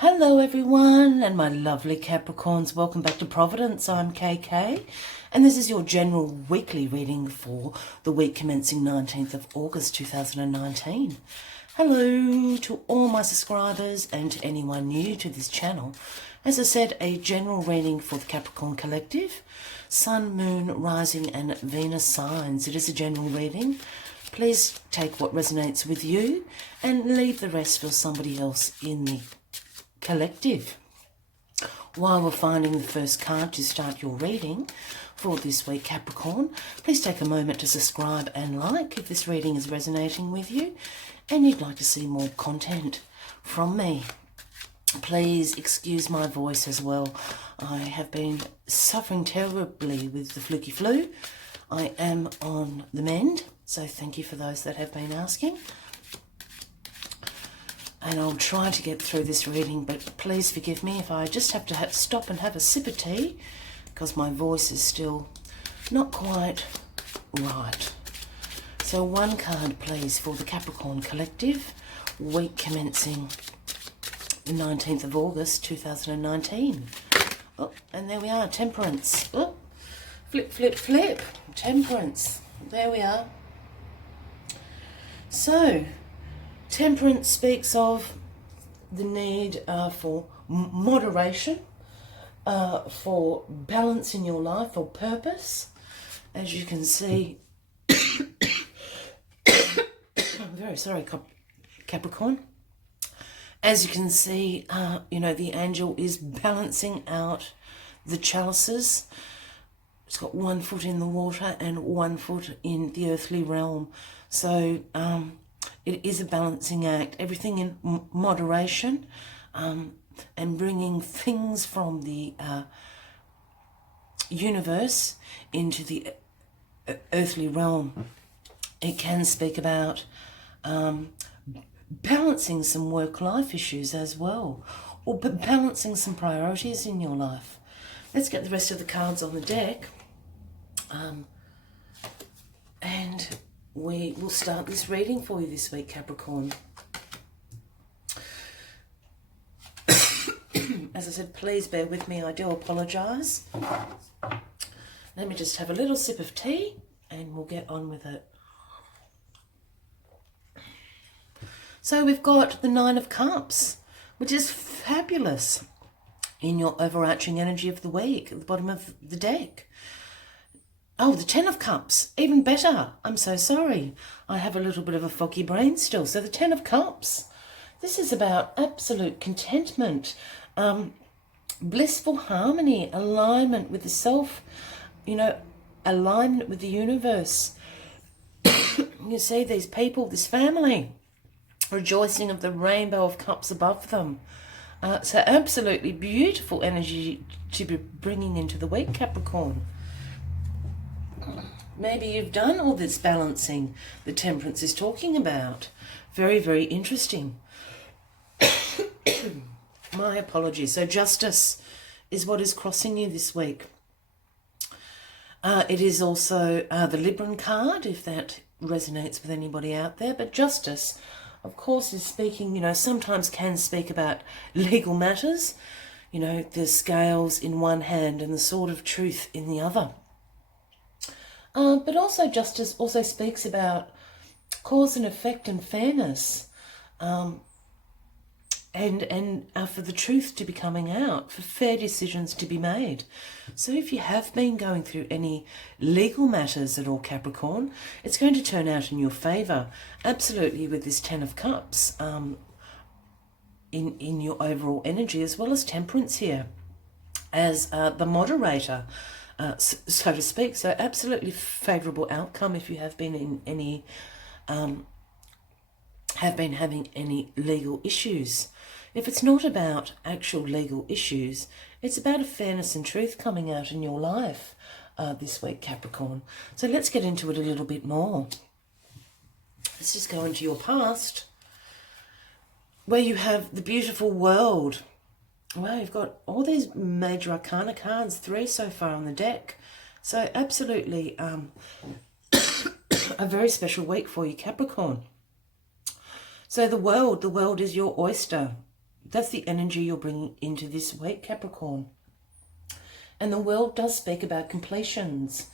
Hello everyone and my lovely Capricorns, welcome back to Providence. I'm KK and this is your general weekly reading for the week commencing 19th of August 2019. Hello to all my subscribers and to anyone new to this channel. As I said, a general reading for the Capricorn Collective, Sun, Moon, Rising and Venus signs. It is a general reading. Please take what resonates with you and leave the rest for somebody else in the collective. While we're finding the first card to start your reading for this week, Capricorn, please take a moment to subscribe and like if this reading is resonating with you and you'd like to see more content from me. Please excuse my voice as well. I have been suffering terribly with the fluky flu. I am on the mend, so thank you for those that have been asking. And I'll try to get through this reading, but please forgive me if I just have to stop and have a sip of tea because my voice is still not quite right. So one card, please, for the Capricorn Collective, week commencing the 19th of August 2019. Oh, and there we are, Temperance. Oh, flip, flip, flip. Temperance. There we are. So, Temperance speaks of the need for moderation, for balance in your life, for purpose. As you can see, I'm very sorry, Capricorn. As you can see, the angel is balancing out the chalices. It's got 1 foot in the water and 1 foot in the earthly realm. So, it is a balancing act, everything in moderation, and bringing things from the universe into the earthly realm. It can speak about balancing some work-life issues as well, or balancing some priorities in your life. Let's get the rest of the cards on the deck. And we will start this reading for you this week, Capricorn. As I said, please bear with me. I do apologise. Let me just have a little sip of tea and we'll get on with it. So we've got the 9 of Cups, which is fabulous in your overarching energy of the week at the bottom of the deck. Oh, the 10 of Cups, even better. I'm so sorry. I have a little bit of a foggy brain still. So the 10 of Cups, this is about absolute contentment, blissful harmony, alignment with the self, alignment with the universe. You see these people, this family, rejoicing of the rainbow of cups above them. So absolutely beautiful energy to be bringing into the week, Capricorn. Maybe you've done all this balancing that Temperance is talking about. Very, very interesting. My apologies. So justice is what is crossing you this week. It is also the Libran card, if that resonates with anybody out there. But justice, of course, is speaking, sometimes can speak about legal matters. The scales in one hand and the sword of truth in the other. But also justice also speaks about cause and effect and fairness, and for the truth to be coming out, for fair decisions to be made. So if you have been going through any legal matters at all, Capricorn, it's going to turn out in your favour, absolutely, with this 10 of Cups in your overall energy, as well as Temperance here as the moderator, so to speak. So absolutely favourable outcome if you have been in any, have been having any legal issues. If it's not about actual legal issues, it's about a fairness and truth coming out in your life this week, Capricorn. So let's get into it a little bit more. Let's just go into your past, where you have the beautiful world. Wow, you've got all these major arcana cards, 3 so far on the deck. So absolutely a very special week for you, Capricorn. So the world is your oyster. That's the energy you're bringing into this week, Capricorn. And the world does speak about completions,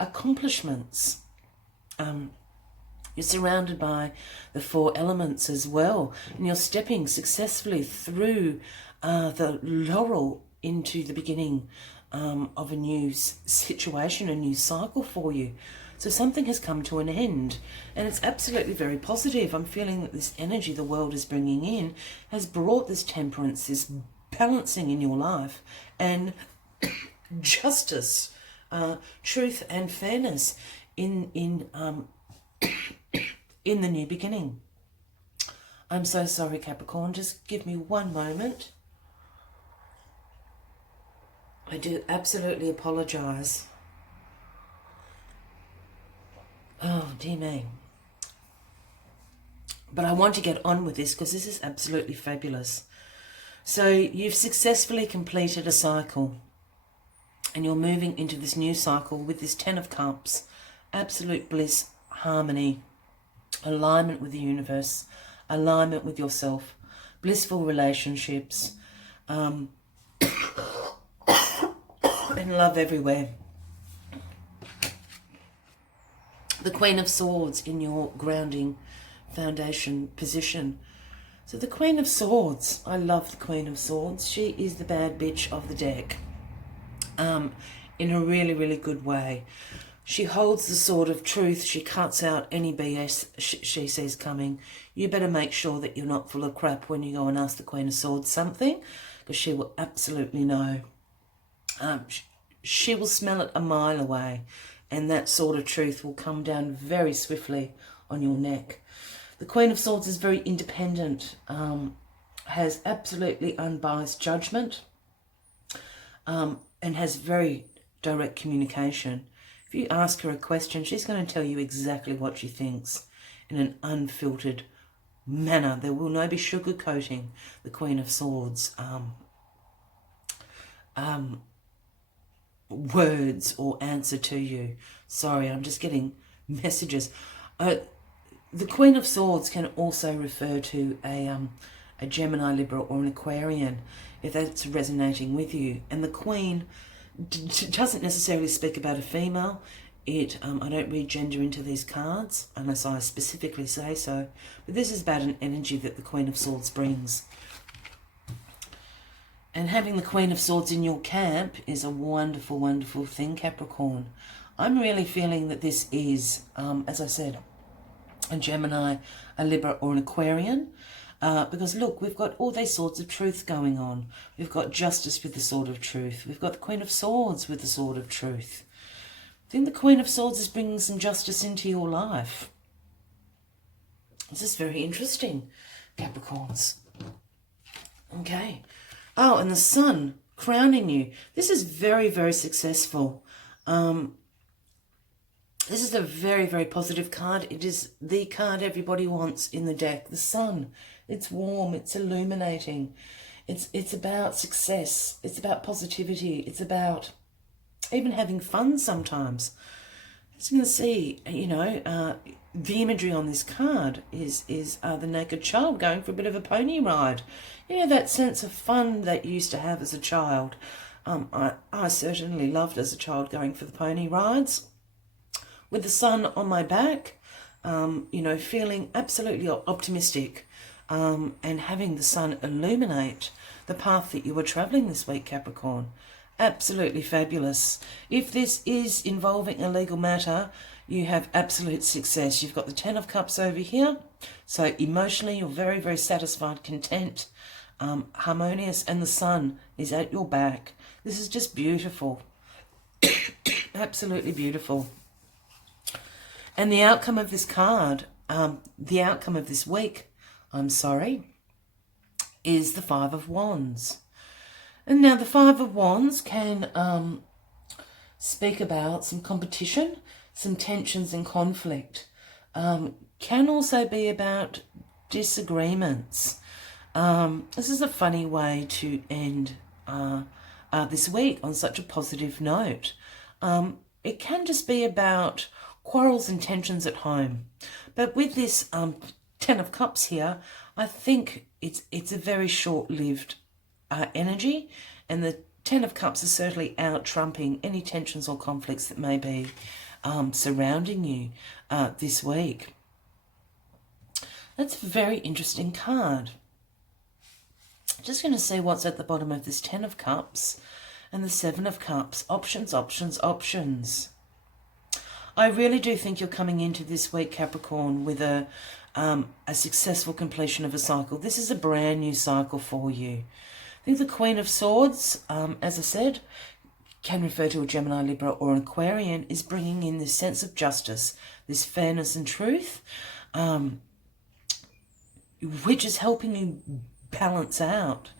accomplishments. You're surrounded by the 4 elements as well, and you're stepping successfully through the laurel into the beginning of a new situation, a new cycle for you. So something has come to an end, and it's absolutely very positive. I'm feeling that this energy the world is bringing in has brought this temperance, this balancing in your life, and justice, truth and fairness in the new beginning. I'm so sorry, Capricorn. Just give me one moment. I do absolutely apologise. Oh, dear me. But I want to get on with this because this is absolutely fabulous. So you've successfully completed a cycle, and you're moving into this new cycle with this 10 of Cups. Absolute bliss, harmony, alignment with the universe, alignment with yourself, blissful relationships, and love everywhere. The Queen of Swords in your grounding foundation position. So the Queen of Swords, I love the Queen of Swords. She is the bad bitch of the deck, in a really, really good way. She holds the sword of truth. She cuts out any BS she sees coming. You better make sure that you're not full of crap when you go and ask the Queen of Swords something, because she will absolutely know. She will smell it a mile away, and that sword of truth will come down very swiftly on your neck. The Queen of Swords is very independent, has absolutely unbiased judgment, and has very direct communication. If you ask her a question, she's going to tell you exactly what she thinks in an unfiltered manner. There will no be sugarcoating the Queen of Swords words or answer to you. Sorry, I'm just getting messages. The Queen of Swords can also refer to a Gemini, Libra, or an Aquarian, if that's resonating with you. And the Queen doesn't necessarily speak about a female. I don't read gender into these cards unless I specifically say so. But this is about an energy that the Queen of Swords brings. And having the Queen of Swords in your camp is a wonderful, wonderful thing, Capricorn. I'm really feeling that this is, as I said, a Gemini, a Libra, or an Aquarian. Because look, we've got all these swords of truth going on. We've got justice with the sword of truth. We've got the Queen of Swords with the sword of truth. I think the Queen of Swords is bringing some justice into your life. This is very interesting, Capricorns. Okay. Oh, and the Sun crowning you. This is very, very successful. This is a very, very positive card. It is the card everybody wants in the deck. The Sun. It's warm. It's illuminating. It's about success. It's about positivity. It's about even having fun sometimes. As you can see, the imagery on this card is the naked child going for a bit of a pony ride. You know, that sense of fun that you used to have as a child. I certainly loved as a child going for the pony rides. With the sun on my back, feeling absolutely optimistic, and having the sun illuminate the path that you were travelling this week, Capricorn. Absolutely fabulous. If this is involving a legal matter, you have absolute success. You've got the 10 of Cups over here. So emotionally, you're very, very satisfied, content, harmonious, and the sun is at your back. This is just beautiful. Absolutely beautiful. And the outcome of this card, the outcome of this week, is the 5 of Wands. And now the 5 of Wands can speak about some competition, some tensions and conflict. Can also be about disagreements. This is a funny way to end this week on such a positive note. It can just be about quarrels and tensions at home. But with this Ten of Cups here, I think it's a very short-lived energy, and the Ten of Cups is certainly out trumping any tensions or conflicts that may be surrounding you this week. That's a very interesting card. Just going to see what's at the bottom of this Ten of Cups and the Seven of Cups. Options, options, options. I really do think you're coming into this week, Capricorn, with a successful completion of a cycle. This is a brand new cycle for you. I think the Queen of Swords, as I said, can refer to a Gemini, Libra or an Aquarian, is bringing in this sense of justice, this fairness and truth, which is helping you balance out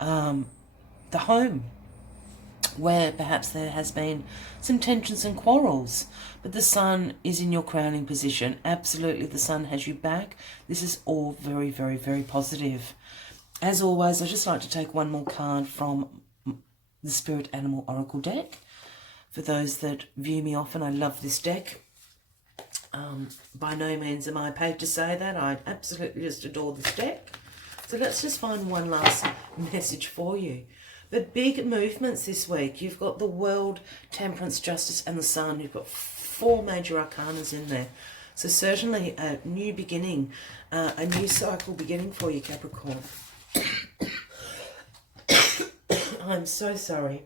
the home, where perhaps there has been some tensions and quarrels. But the Sun is in your crowning position. Absolutely, the Sun has you back. This is all very, very, very positive. As always, I'd just like to take one more card from the Spirit Animal Oracle deck. For those that view me often, I love this deck. By no means am I paid to say that. I absolutely just adore this deck. So let's just find one last message for you. But big movements this week. You've got the World, Temperance, Justice and the Sun. You've got 4 major arcanas in there. So certainly a new beginning, a new cycle beginning for you, Capricorn. I'm so sorry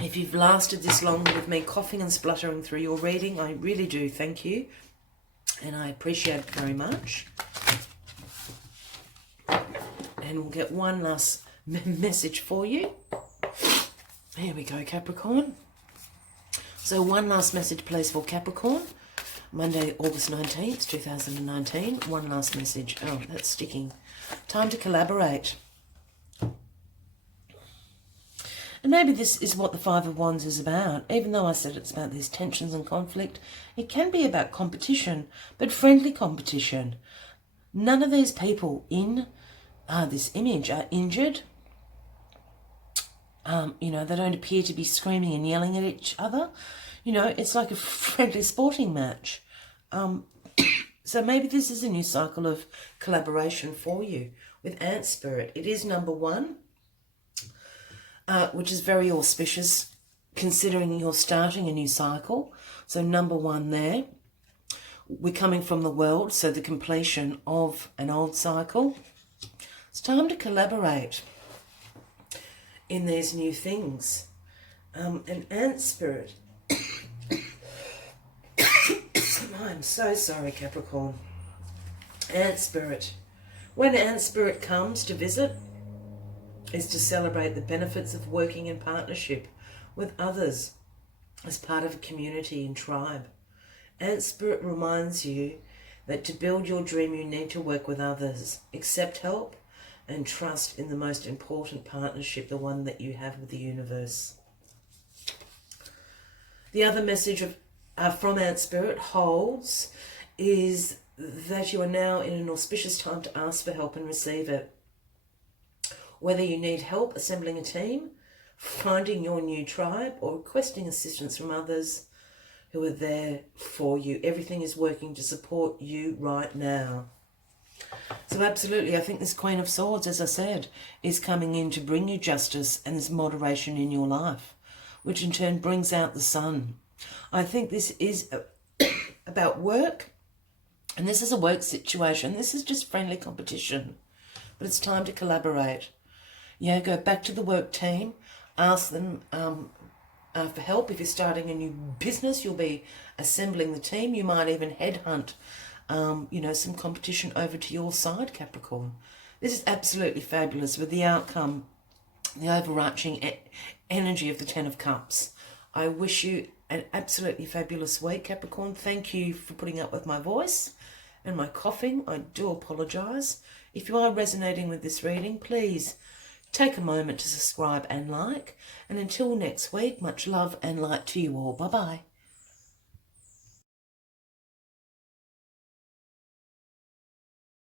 if you've lasted this long with me coughing and spluttering through your reading. I really do thank you, and I appreciate it very much. And we'll get one last message for you. Here we go, Capricorn. So one last message, please, for Capricorn. Monday, August 19th, 2019. One last message. Oh, that's sticking. Time to collaborate. And maybe this is what the Five of Wands is about. Even though I said it's about these tensions and conflict, it can be about competition, but friendly competition. None of these people in this image are injured. You know, they don't appear to be screaming and yelling at each other. You know, it's like a friendly sporting match. So maybe this is a new cycle of collaboration for you with Ant Spirit. It is number 1. Which is very auspicious considering you're starting a new cycle. So number 1 there. We're coming from the World, so the completion of an old cycle. It's time to collaborate in these new things. And Ant Spirit. I'm so sorry, Capricorn. Ant Spirit. When Ant Spirit comes to visit, is to celebrate the benefits of working in partnership with others as part of a community and tribe. Ant Spirit reminds you that to build your dream you need to work with others, accept help and trust in the most important partnership, the one that you have with the universe. The other message from Ant Spirit holds is that you are now in an auspicious time to ask for help and receive it. Whether you need help assembling a team, finding your new tribe, or requesting assistance from others who are there for you, everything is working to support you right now. So absolutely, I think this Queen of Swords, as I said, is coming in to bring you justice and this moderation in your life, which in turn brings out the Sun. I think this is about work, and this is a work situation. This is just friendly competition, but it's time to collaborate. Yeah, go back to the work team, ask them for help. If you're starting a new business, you'll be assembling the team. You might even headhunt, you know, some competition over to your side, Capricorn. This is absolutely fabulous with the outcome, the overarching energy of the Ten of Cups. I wish you an absolutely fabulous week, Capricorn. Thank you for putting up with my voice and my coughing. I do apologise. If you are resonating with this reading, please take a moment to subscribe and like. And until next week, much love and light to you all. Bye-bye.